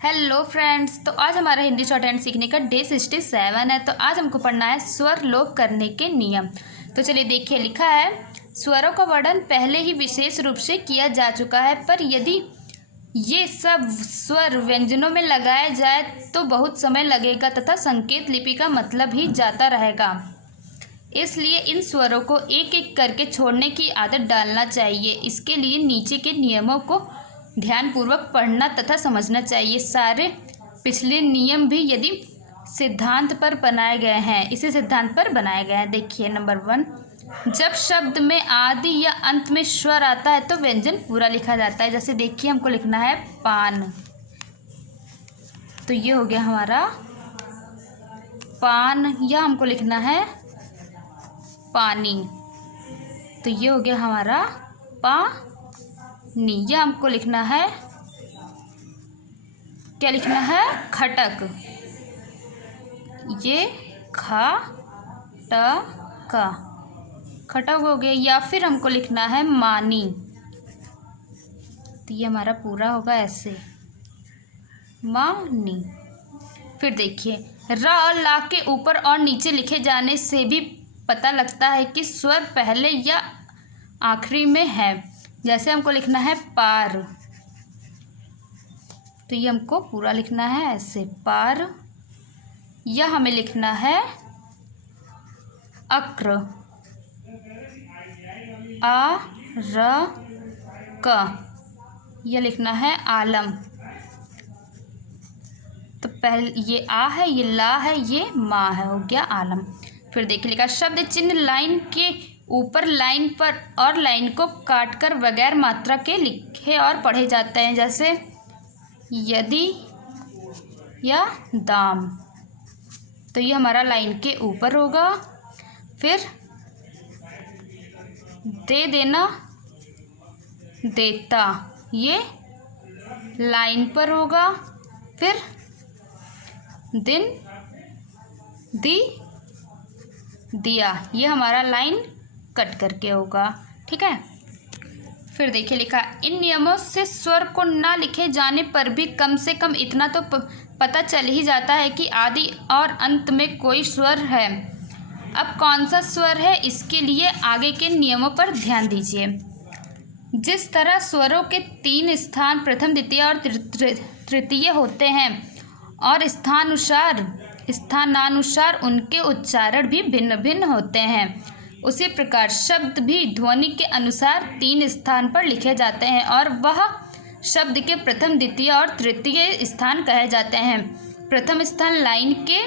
Hello friends, तो आज हमारा हिंदी शॉर्ट हैंड सीखने का डे 67 है। तो आज हमको पढ़ना है स्वर लोप करने के नियम। तो चलिए देखिए, लिखा है स्वरों का वर्णन पहले ही विशेष रूप से किया जा चुका है, पर यदि ये सब स्वर व्यंजनों में लगाया जाए तो बहुत समय लगेगा तथा संकेत लिपि का मतलब ही जाता रहेगा। इसलिए इन स्वरों को एक एक करके छोड़ने की आदत डालना चाहिए। इसके लिए नीचे के नियमों को ध्यानपूर्वक पढ़ना तथा समझना चाहिए। सारे पिछले नियम भी यदि सिद्धांत पर बनाए गए हैं, इसी सिद्धांत पर बनाए गए हैं। देखिए, नंबर 1, जब शब्द में आदि या अंत में स्वर आता है तो व्यंजन पूरा लिखा जाता है। जैसे देखिए, हमको लिखना है पान, तो ये हो गया हमारा पान। या हमको लिखना है पानी, तो ये हो गया हमारा पानी। या हमको लिखना है, क्या लिखना है, खटक, ये खटक हो गया। या फिर हमको लिखना है मानी, तो ये हमारा पूरा होगा ऐसे, मानी। फिर देखिए, र और ला के ऊपर और नीचे लिखे जाने से भी पता लगता है कि स्वर पहले या आखिरी में है। जैसे हमको लिखना है पार, तो ये हमको पूरा लिखना है ऐसे, पार। या हमें लिखना है अक्र, आ र क, यह लिखना है आलम। तो पहले ये आ है, ये ला है, ये मा है, हो गया आलम। फिर देखिए, लिखा शब्द चिन्ह लाइन के ऊपर लाइन पर और लाइन को काटकर बगैर मात्रा के लिखे और पढ़े जाते हैं। जैसे यदि या दाम, तो ये हमारा लाइन के ऊपर होगा। फिर दे देना, देता, ये लाइन पर होगा। फिर दिन, दी, दिया, ये हमारा लाइन कट करके होगा। ठीक है। फिर देखिए, लिखा इन नियमों से स्वर को ना लिखे जाने पर भी कम से कम इतना तो पता चल ही जाता है कि आदि और अंत में कोई स्वर है। अब कौन सा स्वर है, इसके लिए आगे के नियमों पर ध्यान दीजिए। जिस तरह स्वरों के 3 स्थान प्रथम, द्वितीय और तृतीय होते हैं और स्थानानुसार उनके उच्चारण भी भिन्न भिन्न होते हैं, उसी प्रकार शब्द भी ध्वनि के अनुसार 3 स्थान पर लिखे जाते हैं और वह शब्द के प्रथम, द्वितीय और तृतीय स्थान कहे जाते हैं। प्रथम स्थान लाइन के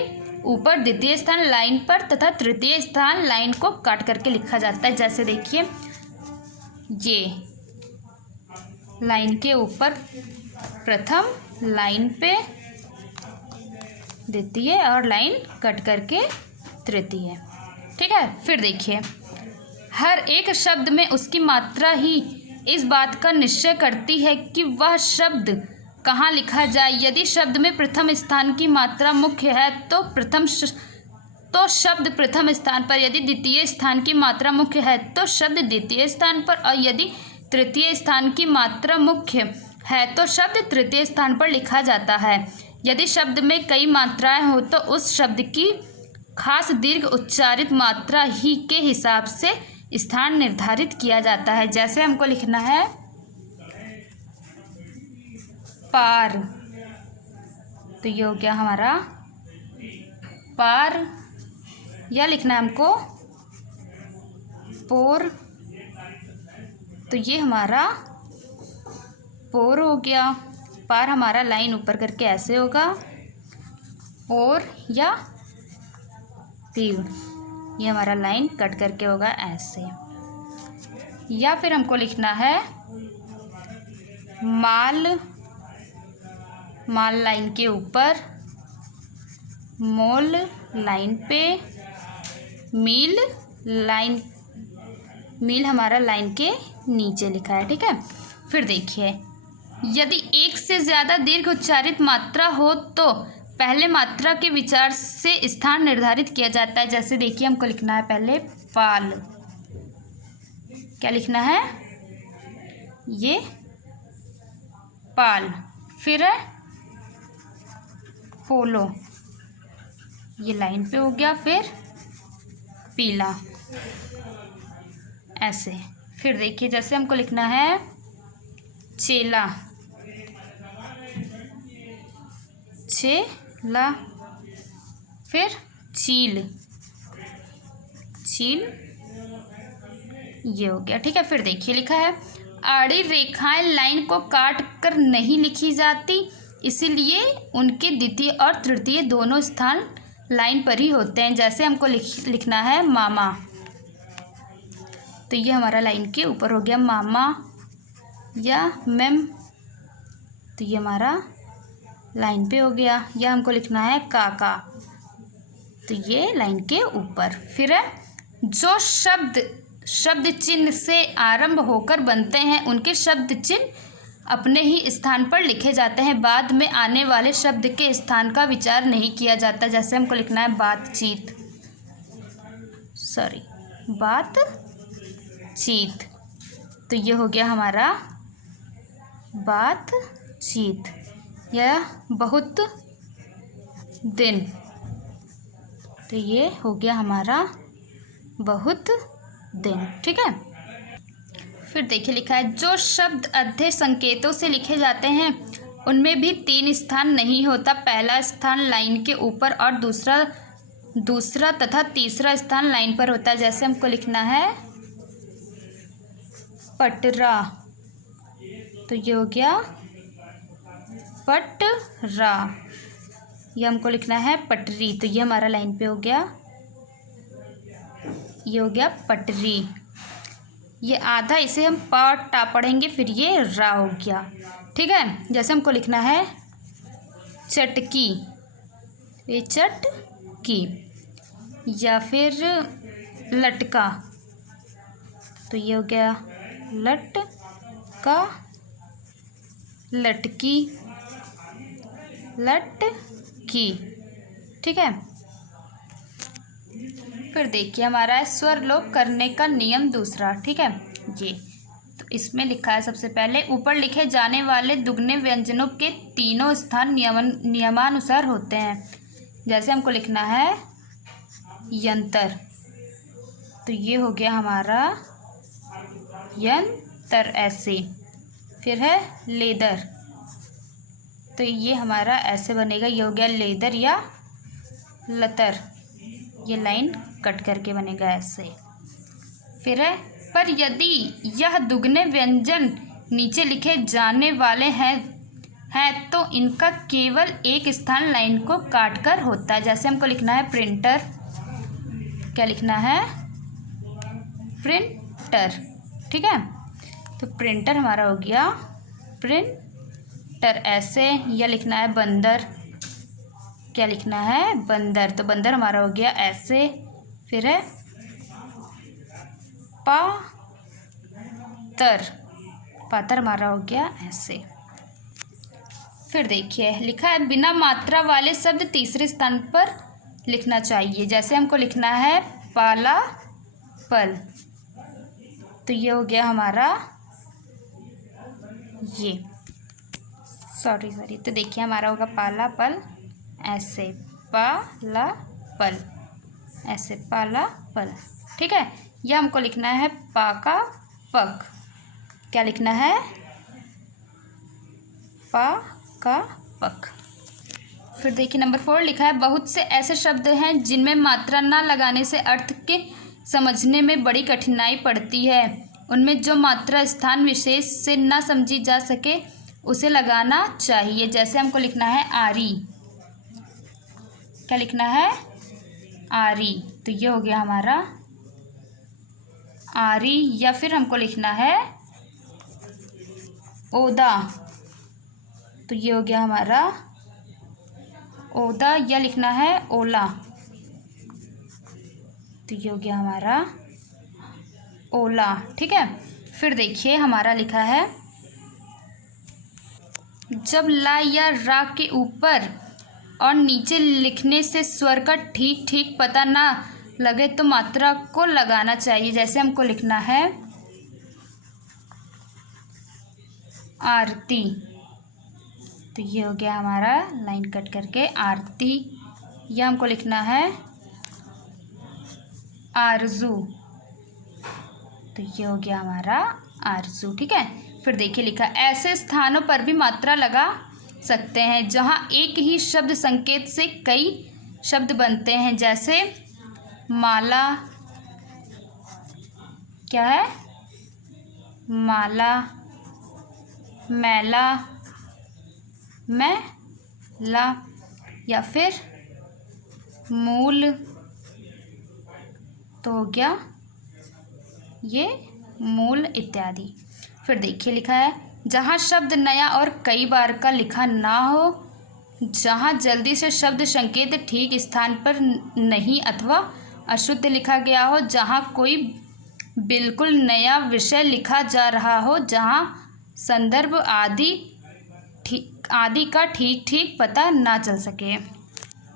ऊपर, द्वितीय स्थान लाइन पर तथा तृतीय स्थान लाइन को काट करके लिखा जाता है। जैसे देखिए, ये लाइन के ऊपर प्रथम, लाइन पे द्वितीय और लाइन कट करके तृतीय। ठीक है। फिर देखिए, हर एक शब्द में उसकी मात्रा ही इस बात का निश्चय करती है कि वह शब्द कहाँ लिखा जाए। यदि शब्द में प्रथम स्थान की मात्रा मुख्य है तो शब्द प्रथम स्थान पर, यदि द्वितीय स्थान की मात्रा मुख्य है तो शब्द द्वितीय स्थान पर, और यदि तृतीय स्थान की मात्रा मुख्य है तो शब्द तृतीय स्थान पर लिखा जाता है। यदि शब्द में कई मात्राएं हो तो उस शब्द की खास दीर्घ उच्चारित मात्रा ही के हिसाब से स्थान निर्धारित किया जाता है। जैसे हमको लिखना है पार, तो ये हो गया हमारा पार। या लिखना है हमको पोर, तो ये हमारा पोर हो गया। पार हमारा लाइन ऊपर करके ऐसे होगा, और या तीर, ये हमारा लाइन कट करके होगा ऐसे। या फिर हमको लिखना है माल, माल लाइन के ऊपर, मोल लाइन पे, मील लाइन, मील हमारा लाइन के नीचे लिखा है। ठीक है। फिर देखिए, यदि एक से ज़्यादा दीर्घ उच्चारित मात्रा हो तो पहले मात्रा के विचार से स्थान निर्धारित किया जाता है। जैसे देखिए, हमको लिखना है पहले पाल, क्या लिखना है, ये पाल। फिर है फॉलो, ये लाइन पे हो गया। फिर पीला, ऐसे। फिर देखिए जैसे हमको लिखना है चेला, चेला। फिर चील, चील, ये हो गया। ठीक है, फिर देखिए लिखा है आड़ी रेखाएं लाइन को काट कर नहीं लिखी जाती, इसीलिए उनके द्वितीय और तृतीय दोनों स्थान लाइन पर ही होते हैं। जैसे हमको लिखना है मामा, तो ये हमारा लाइन के ऊपर हो गया मामा या मैम, तो ये हमारा लाइन पे हो गया। या हमको लिखना है काका, तो ये लाइन के ऊपर। फिर है जो शब्द चिन्ह से आरंभ होकर बनते हैं उनके शब्द चिन्ह अपने ही स्थान पर लिखे जाते हैं, बाद में आने वाले शब्द के स्थान का विचार नहीं किया जाता। जैसे हमको लिखना है बातचीत, बातचीत, तो ये हो गया हमारा बातचीत। या बहुत दिन, तो ये हो गया हमारा बहुत दिन। ठीक है, फिर देखिए लिखा है जो शब्द अध्यय संकेतों से लिखे जाते हैं उनमें भी 3 स्थान नहीं होता। पहला स्थान लाइन के ऊपर और दूसरा तथा तीसरा स्थान लाइन पर होता है। जैसे हमको लिखना है पटरा, तो ये हो गया पटरा। ये हमको लिखना है पटरी, तो ये हमारा लाइन पे हो गया, ये हो गया पटरी। ये आधा इसे हम टा पढ़ेंगे, फिर ये रा हो गया। ठीक है, जैसे हमको लिखना है चटकी, ये चटकी। या फिर लटका, तो ये हो गया लटका, लटकी, लटकी। ठीक है, फिर देखिए हमारा है स्वर लोप करने का नियम दूसरा। ठीक है, ये तो इसमें लिखा है सबसे पहले ऊपर लिखे जाने वाले दुगने व्यंजनों के तीनों स्थान नियमानुसार होते हैं। जैसे हमको लिखना है यंत्र, तो ये हो गया हमारा यंत्र, ऐसे। फिर है लेदर, तो ये हमारा ऐसे बनेगा, ये हो गया लेदर या लतर, ये लाइन कट करके बनेगा ऐसे। फिर है पर यदि यह दुगने व्यंजन नीचे लिखे जाने वाले हैं तो इनका केवल एक स्थान लाइन को काट कर होता है। जैसे हमको लिखना है प्रिंटर, क्या लिखना है प्रिंटर। ठीक है, तो प्रिंटर हमारा हो गया प्रिंटर, ऐसे। या लिखना है बंदर, क्या लिखना है बंदर, तो बंदर हमारा हो गया ऐसे। फिर है पातर, पातर हमारा हो गया ऐसे। फिर देखिए लिखा है बिना मात्रा वाले शब्द तीसरे स्थान पर लिखना चाहिए। जैसे हमको लिखना है पाला पल, तो ये हो गया हमारा ये सॉरी तो देखिए हमारा होगा पाला पल ऐसे, पाला पल ऐसे, पाला पल। ठीक है, यह हमको लिखना है पाका पक, क्या लिखना है पाका पक। फिर देखिए नंबर 4 लिखा है बहुत से ऐसे शब्द हैं जिनमें मात्रा न लगाने से अर्थ के समझने में बड़ी कठिनाई पड़ती है। उनमें जो मात्रा स्थान विशेष से न समझी जा सके उसे लगाना चाहिए। जैसे हमको लिखना है आरी, क्या लिखना है आरी, तो ये हो गया हमारा आरी। या फिर हमको लिखना है ओदा, तो ये हो गया हमारा ओदा। या लिखना है ओला, तो ये हो गया हमारा ओला। ठीक है, फिर देखिए हमारा लिखा है जब ला या रा के ऊपर और नीचे लिखने से स्वर का ठीक ठीक पता ना लगे तो मात्रा को लगाना चाहिए। जैसे हमको लिखना है आरती, तो ये हो गया हमारा लाइन कट करके आरती, यह हमको लिखना है आरजू, तो ये हो गया हमारा आरजू। ठीक है, फिर देखिए लिखा ऐसे स्थानों पर भी मात्रा लगा सकते हैं जहाँ एक ही शब्द संकेत से कई शब्द बनते हैं, जैसे माला, क्या है, माला, मैला, मैला, या फिर मूल, तो हो गया ये मूल इत्यादि। फिर देखिए लिखा है जहाँ शब्द नया और कई बार का लिखा ना हो, जहाँ जल्दी से शब्द संकेत ठीक स्थान पर नहीं अथवा अशुद्ध लिखा गया हो, जहाँ कोई बिल्कुल नया विषय लिखा जा रहा हो, जहाँ संदर्भ आदि का ठीक ठीक पता ना चल सके।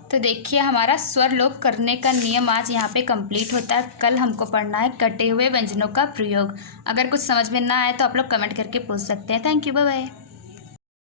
तो देखिए हमारा स्वर लोप करने का नियम आज यहाँ पे कंप्लीट होता है। कल हमको पढ़ना है कटे हुए व्यंजनों का प्रयोग। अगर कुछ समझ में ना आए तो आप लोग कमेंट करके पूछ सकते हैं। Thank you, bye bye.